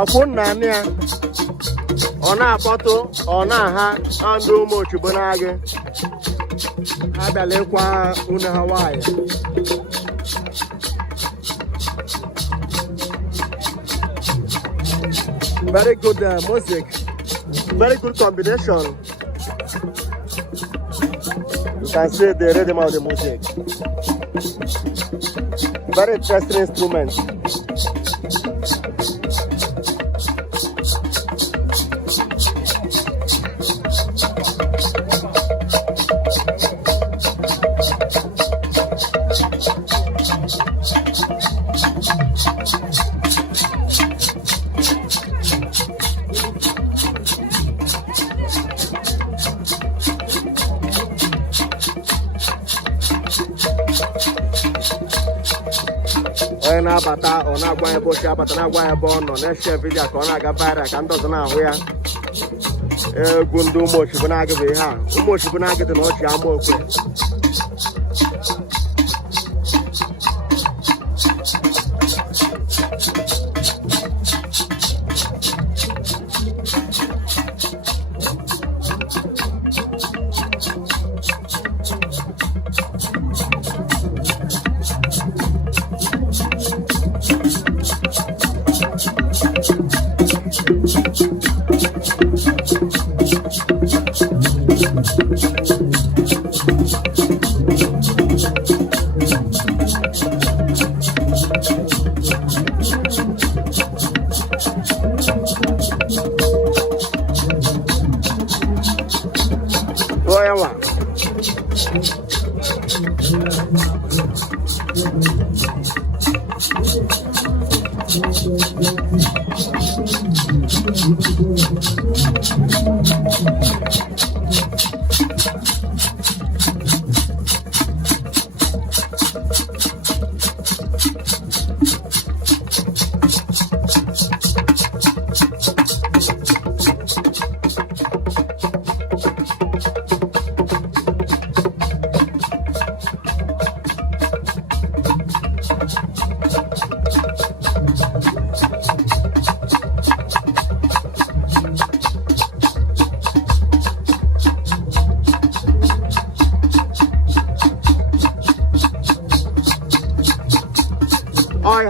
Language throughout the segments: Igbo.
Ọkwụ nna ya ọ na-akpọtụ ọ na-aha ndị ụmụ ochigbo na-agị abịala ịkwa unu ha nwanyị very good music, very good combination. You can see the rhythm of the music, very interesting instrument. Onye na-abata ọ na-agwa ya ebe ochie abata na-agwa ya ebe ọ nọ na-eche vidio ka ọ na-aga viral ka ndị ọzọ na-ahụ ya. Egwu ndị ụmụ ochigbo na-agị bụ ihe a. Ụmụ ochigbo na-agị dị na Orji Amokwe.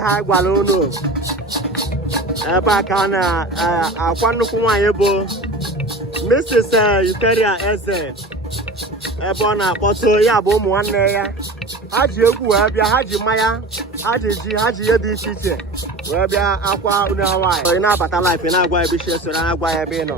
Ha gwara unu ebe a ka a na-akwa nnukwu nwaanyị bụ Mrs. Eucheria eze ebe ọ na-akpọtụ ya bụ ụmụ nwanne ya. Ha ji egwu wee bịa, ha ji mmanya, ha ji ji, ha ji ihe dị iche iche wee bịa akwa unu ha nwaanyị. Ị na-abata life, ị na-agwa ebe iche soro na-agwa ya ebe ị nọ.